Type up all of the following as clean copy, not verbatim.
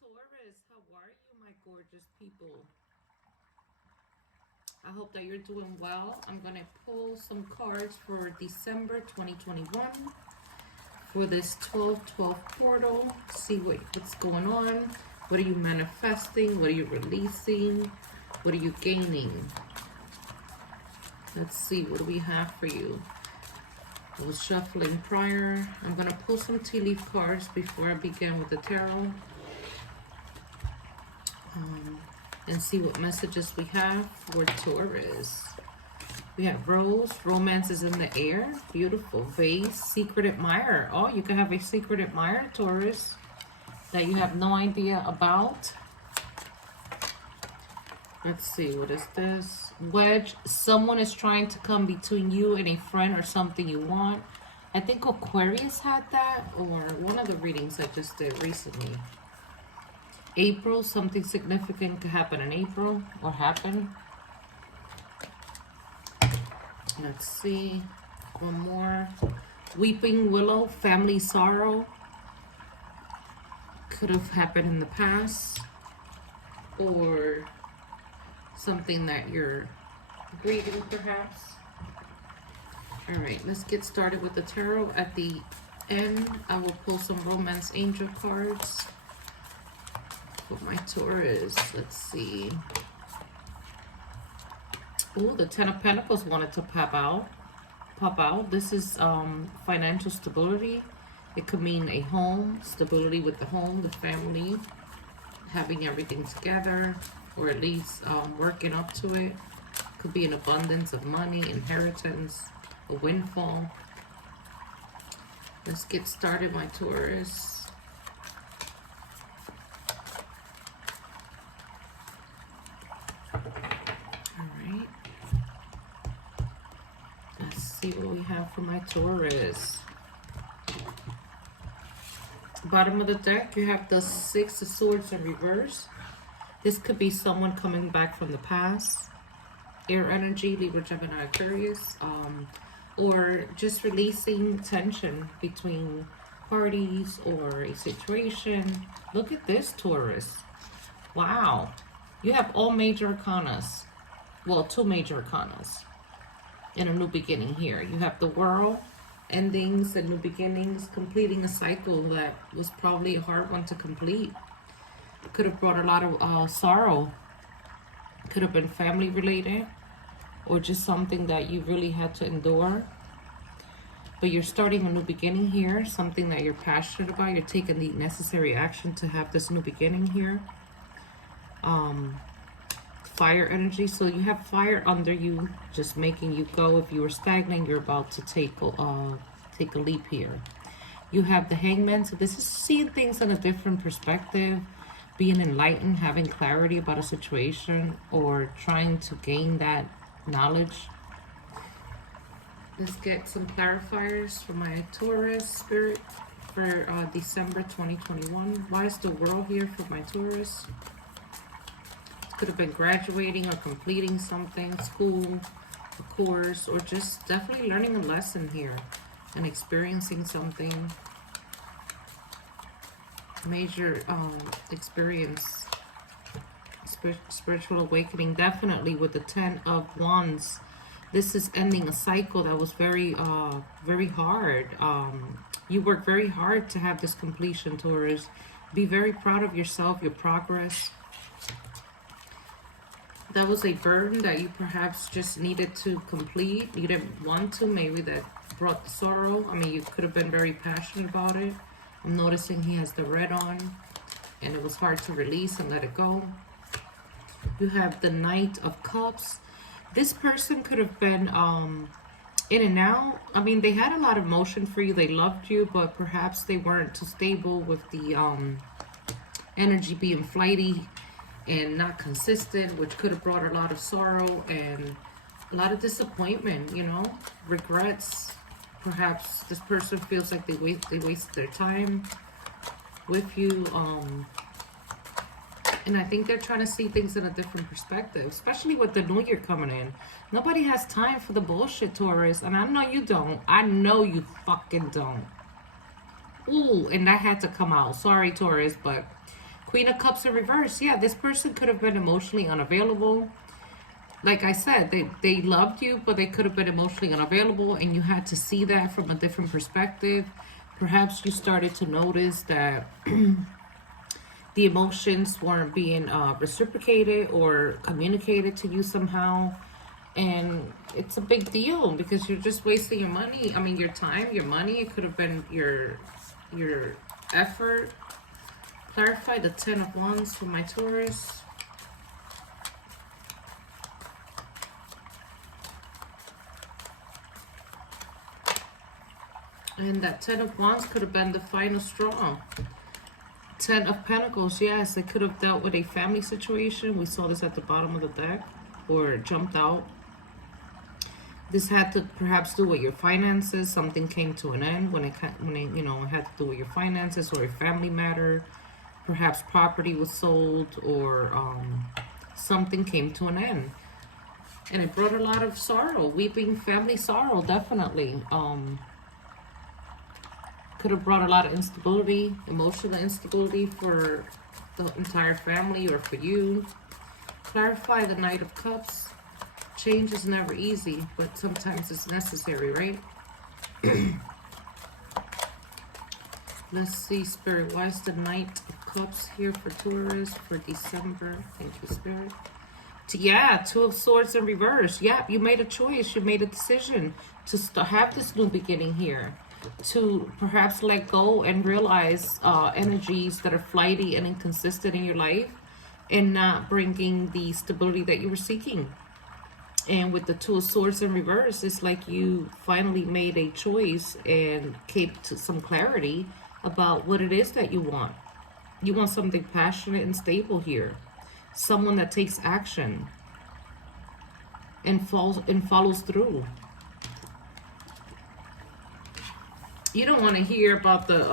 Taurus, how are you, my gorgeous people? I hope that you're doing well. I'm going to pull some cards for December 2021 for this 12/12 portal. See what's going on. What are you manifesting? What are you releasing? What are you gaining? Let's see, what do we have for you? I was shuffling prior. I'm going to pull some tea leaf cards before I begin with the tarot. And see what messages we have for Taurus. We have Rose, romance is in the air. Beautiful. Vase, secret admirer. Oh, you can have a secret admirer, Taurus, that you have no idea about. Let's see, what is this? Wedge, someone is trying to come between you and a friend or something you want. I think Aquarius had that, or one of the readings I just did recently. April, something significant could happen in April or happen. Let's see, one more. Weeping Willow, family sorrow. Could have happened in the past, or something that you're grieving perhaps. All right, let's get started with the tarot. At the end, I will pull some romance angel cards for my Taurus. Let's see. Oh, the Ten of Pentacles wanted to pop out. This is financial stability. It could mean a home, stability with the home, the family, having everything together, or at least working up to it. Could be an abundance of money, inheritance, a windfall. Let's get started, my Taurus. What we have for my Taurus. Bottom of the deck, you have the Six of Swords in reverse. This could be someone coming back from the past. Air energy, Libra, Gemini, Aquarius. Or just releasing tension between parties or a situation. Look at this, Taurus. Wow. You have all major arcanas. Well, two major arcanas. In a new beginning here. You have the World, endings and new beginnings, completing a cycle that was probably a hard one to complete. It could have brought a lot of sorrow. It could have been family related, or just something that you really had to endure. But you're starting a new beginning here, something that you're passionate about. You're taking the necessary action to have this new beginning here. Fire energy, so you have fire under you, just making you go. If you were stagnant, you're about to take a leap here. You have the Hangman, so this is seeing things in a different perspective, being enlightened, having clarity about a situation, or trying to gain that knowledge. Let's get some clarifiers for my Taurus spirit for December 2021. Why is the World here for my Taurus? Could have been graduating or completing something, school, a course, or just definitely learning a lesson here and experiencing something. Major experience, spiritual awakening, definitely with the Ten of Wands. This is ending a cycle that was very hard. You worked very hard to have this completion, Taurus. Be very proud of yourself, your progress. That was a burden that you perhaps just needed to complete. You didn't want to. Maybe that brought the sorrow. I mean, you could have been very passionate about it. I'm noticing he has the red on, and it was hard to release and let it go. You have the Knight of Cups. This person could have been in and out. I mean, they had a lot of emotion for you. They loved you, but perhaps they weren't too stable with the energy being flighty and not consistent, which could have brought a lot of sorrow and a lot of disappointment, you know, regrets. Perhaps this person feels like they wasted their time with you. And I think they're trying to see things in a different perspective, especially with the new year coming in. Nobody has time for the bullshit, Taurus. And I know you don't. I know you fucking don't. Ooh, and that had to come out. Sorry, Taurus, but Queen of Cups in reverse. Yeah, this person could have been emotionally unavailable. Like I said, they loved you, but they could have been emotionally unavailable, and you had to see that from a different perspective. Perhaps you started to notice that the emotions weren't being reciprocated or communicated to you somehow. And it's a big deal because you're just wasting your money. I mean, your time, your money. It could have been your effort. Clarify the 10 of Wands for my Taurus. And that 10 of Wands could have been the final straw. 10 of Pentacles, yes, it could have dealt with a family situation. We saw this at the bottom of the deck, or jumped out. This had to perhaps do with your finances. Something came to an end when it you know, it had to do with your finances or a family matter. Perhaps property was sold, or something came to an end. And it brought a lot of sorrow, weeping family sorrow, definitely. Could have brought a lot of instability, emotional instability for the entire family or for you. Clarify the Knight of Cups. Change is never easy, but sometimes it's necessary, right? Let's see, Spirit. Why is the Knight of Cups here for Taurus for December? Thank you, Spirit. Yeah, Two of Swords in reverse. Yeah, you made a choice. You made a decision to have this new beginning here. To perhaps let go and realize energies that are flighty and inconsistent in your life and not bringing the stability that you were seeking. And with the Two of Swords in reverse, it's like you finally made a choice and came to some clarity about what it is that you want. You want something passionate and stable here. Someone that takes action and follows through. You don't want to hear about the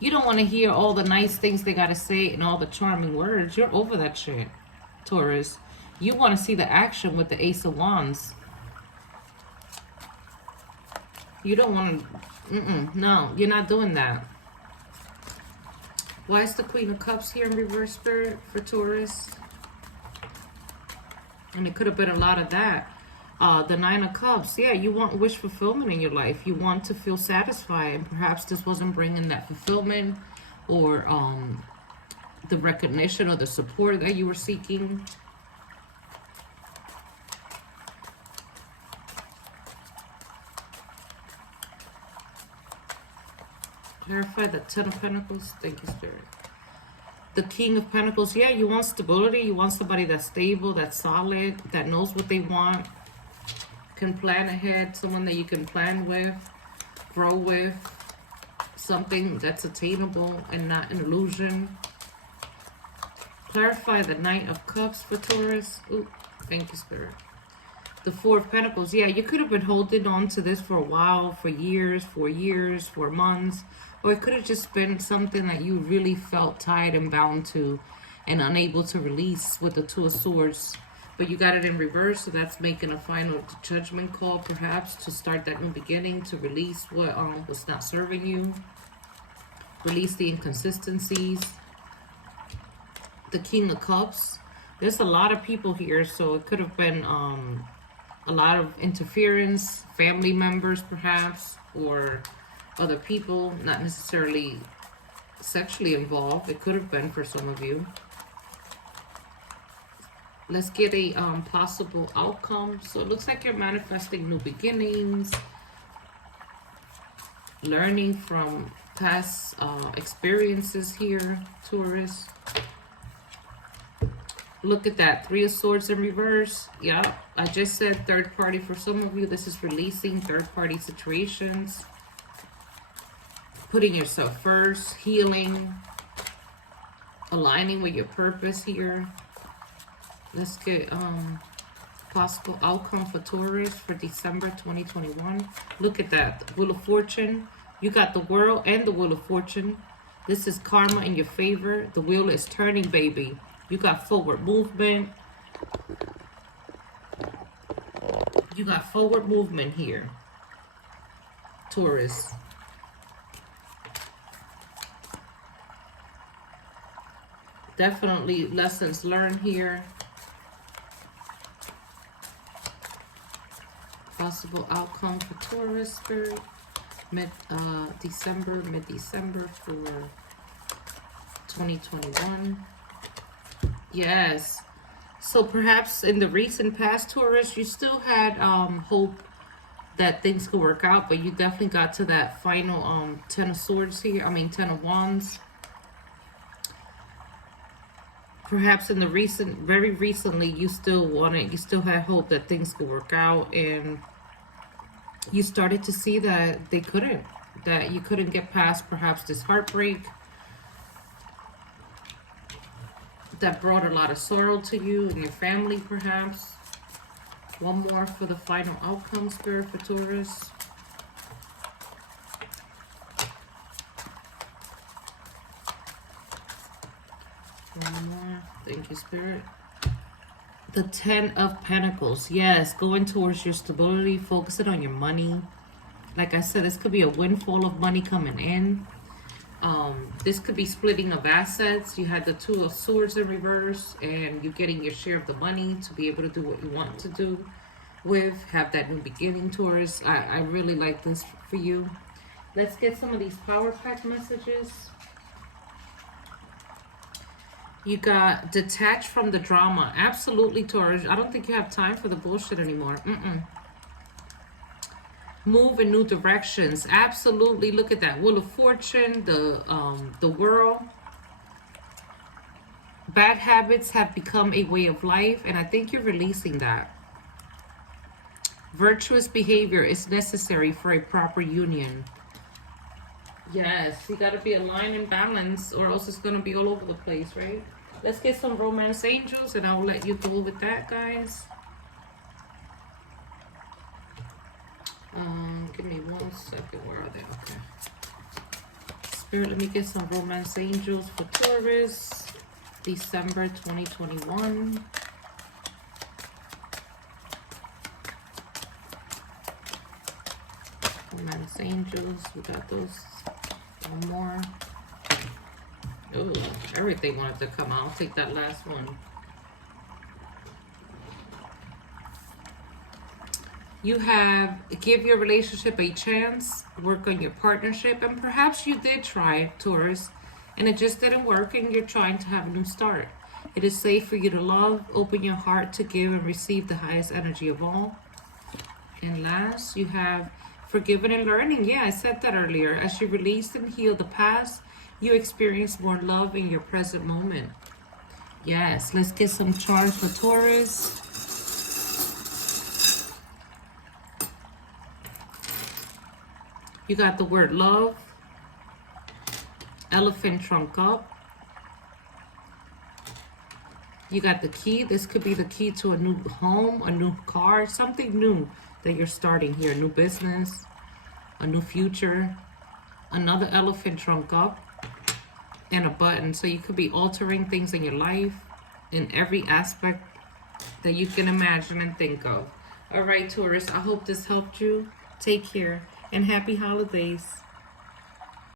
you don't want to hear all the nice things they got to say and all the charming words. You're over that shit, Taurus. You want to see the action with the Ace of Wands. You don't want to, no, you're not doing that. Why is the Queen of Cups here in reverse, Spirit, for Taurus? And it could have been a lot of that. The Nine of Cups. Yeah, you want wish fulfillment in your life. You want to feel satisfied. And perhaps this wasn't bringing that fulfillment or the recognition or the support that you were seeking. Clarify the Ten of Pentacles. Thank you, Spirit. The King of Pentacles. Yeah, you want stability. You want somebody that's stable, that's solid, that knows what they want, can plan ahead, someone that you can plan with, grow with, something that's attainable and not an illusion. Clarify the Knight of Cups for Taurus. Ooh, thank you, Spirit. The Four of Pentacles. Yeah, you could have been holding on to this for a while, for years, 4 months. Or it could have just been something that you really felt tied and bound to and unable to release with the Two of Swords. But you got it in reverse, so that's making a final judgment call, perhaps, to start that new beginning, to release what was not serving you. Release the inconsistencies. The King of Cups. There's a lot of people here, so it could have been a lot of interference, family members perhaps, or other people, not necessarily sexually involved. It could have been for some of you. Let's get a possible outcome. So it looks like you're manifesting new beginnings, learning from past experiences here, Taurus. Look at that, Three of Swords in reverse. Yeah, I just said third party for some of you. This is releasing third party situations, putting yourself first, healing, aligning with your purpose here. Let's get possible outcome for Taurus for December 2021. Look at that, Wheel of Fortune. You got the World and the Wheel of Fortune. This is karma in your favor. The wheel is turning, baby. You got forward movement. You got forward movement here, Taurus. Definitely lessons learned here. Possible outcome for Taurus Spirit. Mid-December for 2021. Yes. So perhaps in the recent past, Taurus, you still had hope that things could work out, but you definitely got to that final 10 of swords here. I mean 10 of wands. Perhaps in the very recently, you still had hope that things could work out, and you started to see that that you couldn't get past perhaps this heartbreak that brought a lot of sorrow to you and your family, perhaps. One more for the final outcome, Spirit, for Taurus. One more. Thank you, Spirit. The 10 of Pentacles. Yes, going towards your stability, focusing on your money. Like I said, this could be a windfall of money coming in. This could be splitting of assets. You had the 2 of Swords in reverse, and you're getting your share of the money to be able to do what you want to do with. Have that new beginning, Taurus. I really like this for you. Let's get some of these power pack messages. You got detached from the drama. Absolutely, Taurus. I don't think you have time for the bullshit anymore. Move in new directions. Absolutely. Look at that. Wheel of Fortune, the world. Bad habits have become a way of life, and I think you're releasing that. Virtuous behavior is necessary for a proper union. Yes, you got to be aligned and balanced, or else it's going to be all over the place, right? Let's get some romance angels, and I'll let you go with that, guys. Give me 1 second. Where are they? Okay. Spirit, let me get some romance angels for Taurus, December 2021. Romance angels, we got those. One more. Ooh, everything wanted to come out. I'll take that last one. You have give your relationship a chance, work on your partnership, and perhaps you did try, Taurus, and it just didn't work, and you're trying to have a new start. It is safe for you to love, open your heart to give and receive the highest energy of all. And last, you have forgiven and learning. Yeah, I said that earlier. As you release and heal the past, you experience more love in your present moment. Yes, let's get some charts for Taurus. You got the word love, elephant trunk up. You got the key. This could be the key to a new home, a new car, something new that you're starting here. A new business, a new future. Another elephant trunk up and a button. So you could be altering things in your life in every aspect that you can imagine and think of. All right, Taurus, I hope this helped you. Take care and happy holidays.